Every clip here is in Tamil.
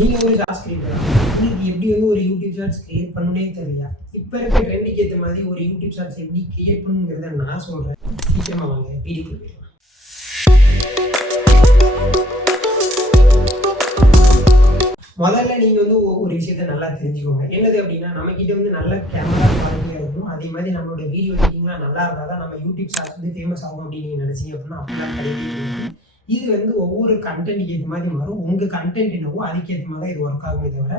நீங்கள் ஒரு ஷார்ட்ஸ் கிரியேட் பண்ணலாம். உங்களுக்கு எப்படி வந்து ஒரு யூடியூப் ஷார்ட்ஸ் கிரியேட் பண்ணணுன்னே தெரியல. இப்போ இருக்க ட்ரெண்டுக்கு ஏற்ற மாதிரி ஒரு யூடியூப் ஷார்ட்ஸ் எப்படி கிரியேட் பண்ணுங்கிறத நான் சொல்கிறேன். சீக்கிரமாக வாங்க வீடியோக்குள்ள போயிடலாம். முதல்ல நீங்கள் வந்து ஒரு விஷயத்த நல்லா தெரிஞ்சுக்கோங்க. என்னது அப்படின்னா, நம்மக்கிட்ட வந்து நல்ல கேமரா குவாலிட்டியாக இருக்கணும். அதே மாதிரி நம்மளோட வீடியோ எடிட்டிங்லாம் நல்லா இருந்தால் தான் நம்ம யூடியூப் ஷார்ட்ஸ் வந்து ஃபேமஸ் ஆகும் அப்படின்னு நீங்கள் நினச்சிங்க அப்படின்னா அப்படிலாம் கிடையாது. இது வந்து ஒவ்வொரு கண்டென்ட்டுக்கு ஏற்ற மாதிரி மாறும். உங்கள் கண்டென்ட் என்னவோ அதுக்கேற்ற மாதிரி தான் இது ஒர்க் ஆகுமே தவிர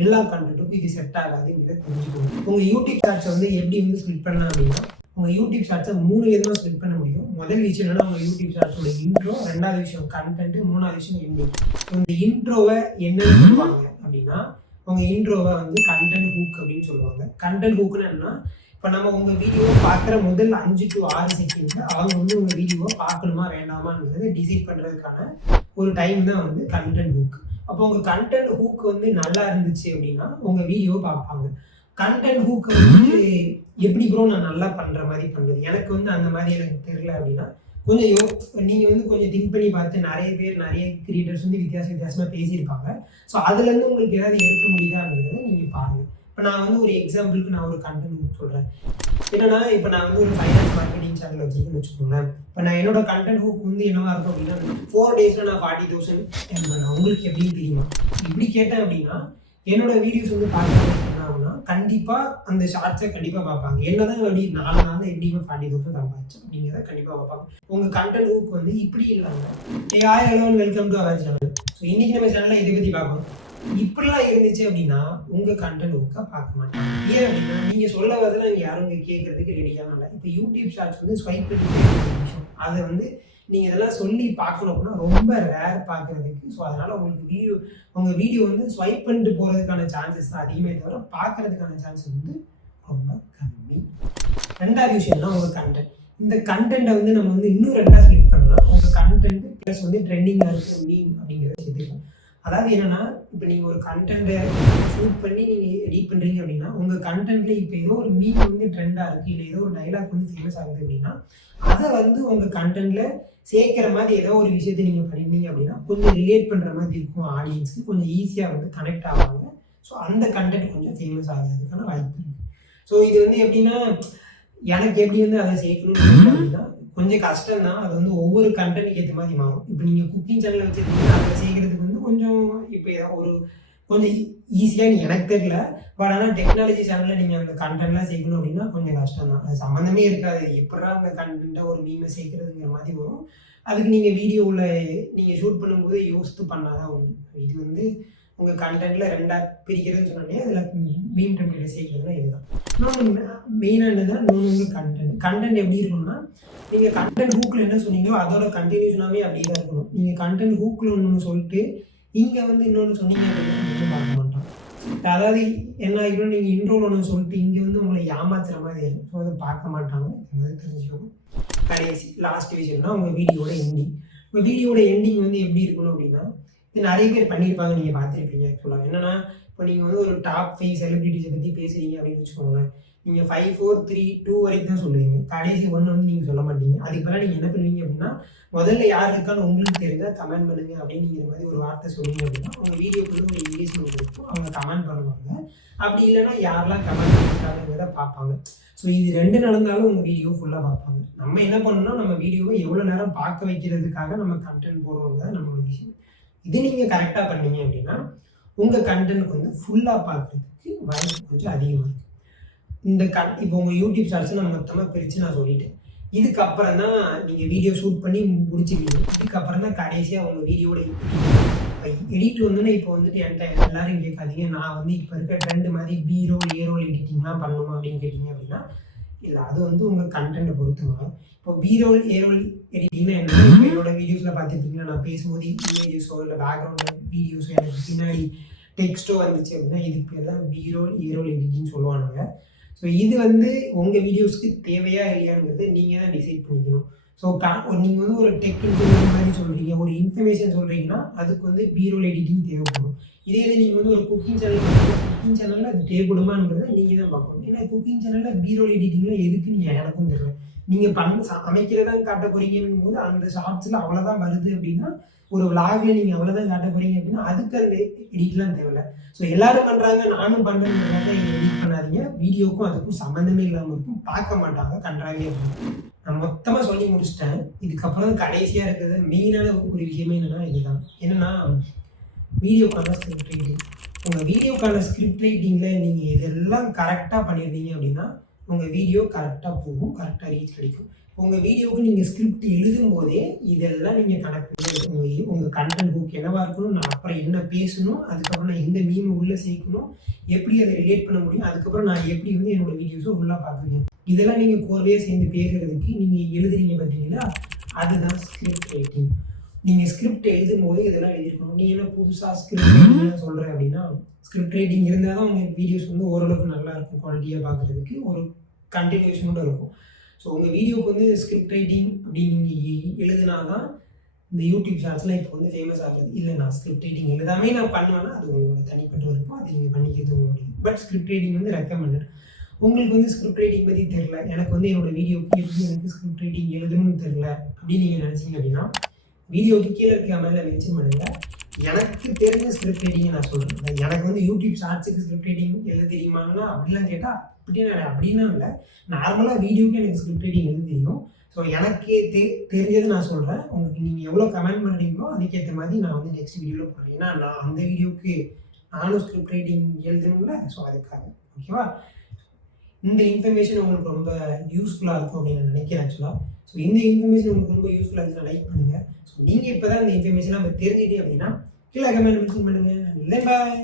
எல்லா கண்டென்ட்டுக்கும் இது செட் ஆகாதுங்கிறத தெரிஞ்சுக்கணும். உங்கள் யூடியூப் ஷார்ட்ஸை வந்து எப்படி வந்து ஸ்பிளிட் பண்ணலாம் அப்படின்னா, உங்கள் யூடியூப் ஷார்ட்ஸை 3 விதமாக ஸ்பிளிட் பண்ண முடியும். முதல் விஷயம் என்னன்னா, உங்கள் யூடியூப் ஷார்ட்ஸோட இன்ட்ரோ, 2வது விஷயம் கண்டென்ட், 3வது விஷயம் எண்டிங். இந்த இன்ட்ரோவை என்னன்னு சொல்லுவாங்க அப்படின்னா, உங்கள் இன்ட்ரோவை வந்து கண்டென்ட் ஹூக் அப்படின்னு சொல்லுவாங்க. கண்டென்ட் ஹூக்னு என்னன்னா, இப்போ நம்ம உங்கள் வீடியோவை பார்க்குற முதல் 5 to 6 செகண்டில் அவங்க வந்து உங்கள் வீடியோவை பார்க்கணுமா வேண்டாமாங்கிறத டிசைட் பண்ணுறதுக்கான ஒரு டைம் தான் வந்து கண்டென்ட் ஹூக். அப்போ உங்கள் கண்டென்ட் ஹூக் வந்து நல்லா இருந்துச்சு அப்படின்னா உங்கள் வீடியோவை பார்ப்பாங்க. கண்டென்ட் ஹூக் வந்து எப்படி ப்ரோ நான் நல்லா பண்ணுற மாதிரி பண்ணுறது, எனக்கு வந்து அந்த மாதிரி எனக்கு தெரியல அப்படின்னா கொஞ்சம் நீங்கள் வந்து கொஞ்சம் திங்க் பண்ணி பார்த்து நிறைய கிரியேட்டர்ஸ் வந்து வித்தியாசமாக பேசியிருப்பாங்க. ஸோ அதுலேருந்து உங்களுக்கு ஏதாவது எடுக்க முடியுதாங்கிறத நீங்கள் பாருங்கள். இப்போ நான் வந்து ஒரு எக்ஸாம்பிளுக்கு நான் ஒரு கண்டென்ட் சொல்கிறேன். என்னன்னா, இப்போ நான் வந்து ஒரு ஃபைனான்ஸ் மார்க்கெட்டிங் சேனல் வச்சுருக்கேன்னு வச்சுக்கோங்களேன். இப்போ நான் என்னோட கண்டென்ட் ஹூக் வந்து என்னவா இருக்கும் அப்படின்னா, 4 daysல நான் 40,000 earn பண்ணேன். உங்களுக்கு எப்படின்னு தெரியுமா? இப்படி கேட்டேன் அப்படின்னா என்னோட வீடியோஸ் வந்து பார்க்குறது என்ன ஆகுனா, கண்டிப்பாக அந்த ஷார்ட்ஸை கண்டிப்பாக பார்ப்பாங்க. என்னதான் எப்படி 4 நாளில் எப்படி 40,000 சம்பாதிச்சேன் அப்படிங்கிறத கண்டிப்பாக பார்ப்பாங்க. உங்கள் கண்டென்ட் ஹூக் வந்து இப்படி இல்லாமல் hi hello welcome to our channel. So இன்றைக்கி நம்ம சேனலில் இதை பற்றி பார்க்கணும். இப்படிலாம் இருந்துச்சு அப்படின்னா உங்கள் கண்டென்ட் ஹூக்கை பார்க்க மாட்டாங்க. ஏன் அப்படின்னா நீங்கள் சொல்ல வரதுல நீங்கள் யாரும் கேட்கறதுக்கு ரெடியாக இல்லை. இப்போ யூடியூப் ஷார்ட்ஸ் வந்து ஸ்வைப் பண்ணிட்டு விஷயம் அதை வந்து நீங்கள் இதெல்லாம் சொல்லி பார்க்கணும் அப்படின்னா ரொம்ப ரேர் பார்க்குறதுக்கு. ஸோ அதனால் உங்கள் வீடியோ வந்து ஸ்வைப் பண்ணிட்டு போகிறதுக்கான சான்சஸ் தான் அதிகமே தவிர பார்க்குறதுக்கான சான்சஸ் வந்து ரொம்ப கம்மி. 2வது விஷயம்னா உங்கள் கண்டென்ட். இந்த கண்டென்ட்டை வந்து நம்ம வந்து இன்னும் 2ஆக ஸ்பிளிட் பண்ணலாம். உங்கள் கண்டென்ட் ப்ளஸ் வந்து ட்ரெண்டிங்காக இருக்கிற மீம் அப்படிங்கிறத சேர்த்துக்கலாம். அதாவது என்னன்னா, இப்போ நீங்கள் ஒரு கண்டென்ட்டை ஷூட் பண்ணி நீங்கள் எடிட் பண்ணுறீங்க அப்படின்னா உங்கள் கண்டென்ட்டில் இப்போ ஏதோ ஒரு மீம் வந்து ட்ரெண்டாக இருக்குது, இல்லை ஏதோ ஒரு டைலாக் வந்து ஃபேமஸ் ஆகுது அப்படின்னா அதை வந்து உங்கள் கண்டென்ட்டில் சேர்க்குற மாதிரி ஏதோ ஒரு விஷயத்தை நீங்கள் பண்ணியிருந்தீங்க அப்படின்னா கொஞ்சம் ரிலேட் பண்ணுற மாதிரி இருக்கும். ஆடியன்ஸுக்கு கொஞ்சம் ஈஸியாக வந்து கனெக்ட் ஆவாங்க. ஸோ அந்த கண்டென்ட் கொஞ்சம் ஃபேமஸ் ஆகிறதுக்கான வாய்ப்பு இருக்குது. ஸோ இது வந்து எப்படின்னா, எனக்கு எப்படி வந்து அதை சேர்க்கணும்னு அப்படின்னா கொஞ்சம் கஷ்டம் தான். அது வந்து ஒவ்வொரு கண்டென்ட்டுக்கு ஏற்ற மாதிரி மாறும். இப்போ நீங்கள் குக்கிங் சேனலில் வச்சுருந்தீங்கன்னா அதை சேர்க்கறதுக்கு வந்து கொஞ்சம் இப்போ ஒரு கொஞ்சம் ஈஸியாக எனக்கு தெரியல. பட் ஆனால் டெக்னாலஜி சேனலில் நீங்கள் அந்த கண்டென்ட்லாம் சேர்க்கணும் அப்படின்னா கொஞ்சம் கஷ்டம் தான். அது சம்மந்தமே இருக்காது. எப்படா அந்த கண்டென்ட்டை ஒரு மீமை சேர்க்குறதுங்கிற மாதிரி வரும். அதுக்கு நீங்கள் வீடியோவில் நீங்கள் ஷூட் பண்ணும்போது யோசித்து பண்ணால் தான் உண்டு. இது வந்து உங்கள் கண்டென்ட்டில் 2ஆக பிரிக்கிறதுன்னு சொன்னோடனே அதில் மீம் டெம்ப்ளேட் சேர்க்கிறதுனா இதுதான். இன்னொன்று மெயினாக என்னன்னா, இன்னொன்று கண்டென்ட் எப்படி இருக்கணும்னா, நீங்கள் கண்டென்ட் ஹூக்கில் என்ன சொன்னீங்களோ அதோட கண்டினியூஷனாகவே அப்படியே தான் இருக்கணும். நீங்கள் கண்டென்ட் ஹூக்கில் ஒன்று சொல்லிட்டு இங்கே வந்து இன்னொன்று சொன்னீங்க அப்படின்னா பார்க்க மாட்டோம். அதாவது என்ன ஆகிடும், நீங்கள் இன்ட்ரோவில் ஒன்று சொல்லிட்டு இங்கே வந்து உங்களை ஏமாத்துற மாதிரி இருக்கும். ஸோ அதை பார்க்க மாட்டாங்க. அது தெரிஞ்சுக்கணும். கடைசி லாஸ்ட் விஷயம்னா உங்கள் வீடியோட எண்டிங். உங்கள் வீடியோட எண்டிங் வந்து எப்படி இருக்கணும் அப்படின்னா, இது நிறைய பேர் பண்ணியிருப்பாங்க, நீங்கள் பார்த்துருப்பீங்க. ஆக்சுவலாக என்னென்னா, இப்போ நீங்கள் வந்து ஒரு டாப் 5 செலிபிரிட்டிஸை பற்றி பேசுகிறீங்க அப்படின்னு வச்சுக்கோங்களேன். நீங்கள் 5 4 3 2 வரைக்கும் தான் சொல்லுவீங்க. கடைசி 1 வந்து நீங்கள் சொல்ல மாட்டீங்க. அதுக்கு பதிலாக நீங்கள் என்ன பண்ணுவீங்க அப்படின்னா, முதல்ல யார் இருக்கான்னு உங்களுக்கு தெரிஞ்சால் கமெண்ட் பண்ணுங்க அப்படிங்கிற மாதிரி ஒரு வார்த்தை சொன்னீங்க அப்படின்னா உங்கள் வீடியோக்கு வந்து ஒரு என்கேஜ்மெண்ட் இருக்கும். அவங்க கமெண்ட் பண்ணுவாங்க. அப்படி இல்லைன்னா யாரெல்லாம் கமெண்ட் பண்ணிருக்காங்கிறத பார்ப்பாங்க. ஸோ இது 2 நடந்தாலும் உங்கள் வீடியோ ஃபுல்லாக பார்ப்பாங்க. நம்ம என்ன பண்ணணும்னா, நம்ம வீடியோவை எவ்வளோ நேரம் பார்க்க வைக்கிறதுக்காக நம்ம கண்டென்ட் போடுறோங்கிறது நம்மளோட விஷயம். இது நீங்கள் கரெக்டாக பண்ணீங்க அப்படின்னா உங்கள் கண்டென்ட் வந்து ஃபுல்லாக பார்க்குறதுக்கு வாய்ப்பு கொஞ்சம் அதிகமாக இருக்குது. இப்போ உங்கள் யூடியூப் ஷார்ட்ஸை நான் மொத்தமாக பிரித்து நான் சொல்லிட்டேன். இதுக்கப்புறம் தான் நீங்கள் வீடியோ ஷூட் பண்ணி முடிச்சுக்கீங்க. இதுக்கப்புறம் தான் கடைசியாக உங்கள் வீடியோட எடிட் வந்தோன்னா இப்போ வந்துட்டு என்கிட்ட எல்லாரும் கேட்காதீங்க, நான் வந்து இப்போ இருக்க ட்ரெண்ட் மாதிரி B-roll A-roll எடிட்டிங்லாம் பண்ணணுமா அப்படின்னு கேட்டிங்க அப்படின்னா இல்லை. அது வந்து உங்கள் கண்டென்ட்டை பொறுத்து மாறும். இப்போ B-roll A-roll எடிட்டிங்னா என்ன, இப்போ என்னோட வீடியோஸில் பார்த்துருப்பீங்கன்னா நான் பேசும்போது இமேஜஸோ இல்லை பேக்ரவுண்ட் வீடியோஸோ எனக்கு பின்னாடி டெக்ஸ்ட்டோ வந்துச்சு அப்படின்னா இதுக்கு பேர் தான் B-roll A-roll எடிட்டிங் சொல்லுவானுங்க. ஸோ இது வந்து உங்கள் வீடியோஸ்க்கு தேவையா இல்லையாங்கிறது நீங்கள் தான் டிசைட் பண்ணிக்கணும். ஸோ நீங்கள் வந்து ஒரு டெக் இன்ஃபர்மேஷன் மாதிரி சொல்கிறீங்க, ஒரு இன்ஃபர்மேஷன் சொல்கிறீங்கன்னா அதுக்கு வந்து பீரோல் எடிட்டிங் தேவைப்படும். இதே இது நீங்கள் வந்து ஒரு குக்கிங் சேனலில் அது தேவைப்படுமாங்கிறத நீங்கள் தான் பார்க்கணும். ஏன்னா குக்கிங் சேனலில் பீரோல் எடிட்டிங்கில் எதுக்கு நீங்கள் எனக்கும் தெரியல. நீங்கள் சமைக்கிறதான் காட்ட போகிறீங்கங்கும் போது அந்த ஷார்ட்ஸில் அவ்வளோதான் வருது அப்படின்னா, ஒரு விளாகில் நீங்கள் அவ்வளோதான் காட்ட போகிறீங்க அப்படின்னா அதுக்கு அந்த எடிட்லாம் தேவையில்லை. ஸோ எல்லாரும் பண்ணுறாங்க நானும் பண்ணுறேங்கிறத எடிட் பண்ணாதீங்க. வீடியோக்கும் அதுக்கும் சம்மந்தமே இல்லாமல் இருக்கும், பார்க்க மாட்டாங்க, கண்டாவே இருக்கும். நான் மொத்தமாக சொல்லி முடிச்சிட்டேன். இதுக்கப்புறம் கடைசியாக இருக்கிறது மெயினான ஒரு விஷயமே என்னென்னா இதுதான். என்னென்னா வீடியோக்கான ஸ்கிரிப்ட் ரைட்டிங். உங்கள் வீடியோக்கான ஸ்கிரிப்ட் ரைட்டிங்கில் நீங்கள் இதெல்லாம் கரெக்டாக பண்ணியிருந்தீங்க அப்படின்னா உங்கள் வீடியோ கரெக்டாக போகும், கரெக்டாக ரீச் கிடைக்கும். உங்கள் வீடியோவுக்கு நீங்கள் ஸ்கிரிப்ட் எழுதும் போதே இதெல்லாம் நீங்கள் கணக்கு உங்கள் கண்டென்ட் புக் என்னவாக இருக்கணும், நான் அப்புறம் என்ன பேசணும், அதுக்கப்புறம் நான் எந்த மீமை உள்ளே சேர்க்கணும், எப்படி அதை ரிலேட் பண்ண முடியும், அதுக்கப்புறம் நான் எப்படி வந்து என்னோடய வீடியோஸும் உள்ளே பார்க்குறேன். இதெல்லாம் நீங்கள் கோர்வையாக சேர்ந்து பேசுகிறதுக்கு நீங்கள் எழுதுறீங்க பார்த்தீங்களா, அதுதான் ஸ்கிரிப்ட் ரைட்டிங். நீங்கள் ஸ்கிரிப்ட் எழுதும் போது இதெல்லாம் எழுதிருக்கணும். நீங்கள் என்ன புதுசாக ஸ்கிரிப்ட் ரைட்டிங் சொல்கிறேன் அப்படின்னா, ஸ்கிரிப்ட் ரைட்டிங் இருந்தால் தான் உங்கள் வீடியோஸ் வந்து ஓரளவுக்கு நல்லா இருக்கும், குவாலிட்டியாக பார்க்குறதுக்கு ஒரு கண்டினியூஷனோட இருக்கும். ஸோ உங்கள் வீடியோக்கு வந்து ஸ்கிரிப்ட் ரைட்டிங் அப்படின்னு நீங்கள் எழுதுனா தான் இந்த யூடியூப் ஷார்ட்ஸ்லாம் இப்போ வந்து ஃபேமஸ் ஆகுது. இல்லை நான் ஸ்கிரிப்ட் ரைட்டிங் எழுதாமே நான் பண்ணுவேன்னா அது உங்களோட தனிப்பட்ட இருக்கும், அது நீங்கள் பண்ணிக்கிறது உங்களுடைய. பட் ஸ்கிரிப்ட் ரைட்டிங் வந்து ரெக்கமெண்டட். உங்களுக்கு வந்து ஸ்கிரிப்ட் ரைட்டிங் பற்றி தெரில, எனக்கு வந்து என்னோடய வீடியோக்கு எப்படி எனக்கு ஸ்கிரிப்ட் ரைட்டிங் எழுதணும்னு தெரில அப்படின்னு நீங்கள் நினச்சிங்க அப்படின்னா வீடியோக்கு கீழே இருக்க மேலே மென்ஷன் பண்ணுங்கள். எனக்கு தெரிஞ்ச ஸ்கிரிப்ட் ரைட்டிங்கை நான் சொல்கிறேன். எனக்கு வந்து யூடியூப் ஷார்ட்ஸுக்கு ஸ்கிரிப்ட் ரைட்டிங் எழுத தெரியுமாங்கன்னா அப்படிலாம் கேட்டால் அப்படின்னா இல்லை, நார்மலாக வீடியோக்கு எனக்கு ஸ்கிரிப்ட் ரைட்டிங் எழுத தெரியும். ஸோ எனக்கு தெரிஞ்சது நான் சொல்கிறேன். உங்களுக்கு நீங்கள் எவ்வளோ கமெண்ட் பண்ணுறீங்களோ அதுக்கேற்ற மாதிரி நான் வந்து நெக்ஸ்ட் வீடியோவில் போடுறேன். ஏன்னா நான் அந்த வீடியோக்கு நானும் ஸ்கிரிப்ட் ரைட்டிங் எழுதணும்ல, ஸோ அதுக்காக. ஓகேவா? இந்த இன்ஃபர்மேஷன் உங்களுக்கு ரொம்ப யூஸ்ஃபுல்லாக இருக்கும் அப்படின்னு நான் நினைக்கிறேன் ஆக்சுவலாக. ஸோ இந்த இன்ஃபர்மேஷன் உங்களுக்கு ரொம்ப யூஸ்ஃபுல்லாக இருந்துச்சுன்னா லைக் பண்ணுங்கள். ஸோ நீங்கள் இப்போ தான் இந்த இன்ஃபர்மேஷன் நம்ம தெரிஞ்சுக்கிட்டே அப்படின்னா கீழே கமெண்ட் மென்ஷன் பண்ணுங்கள். இல்லை பாய்.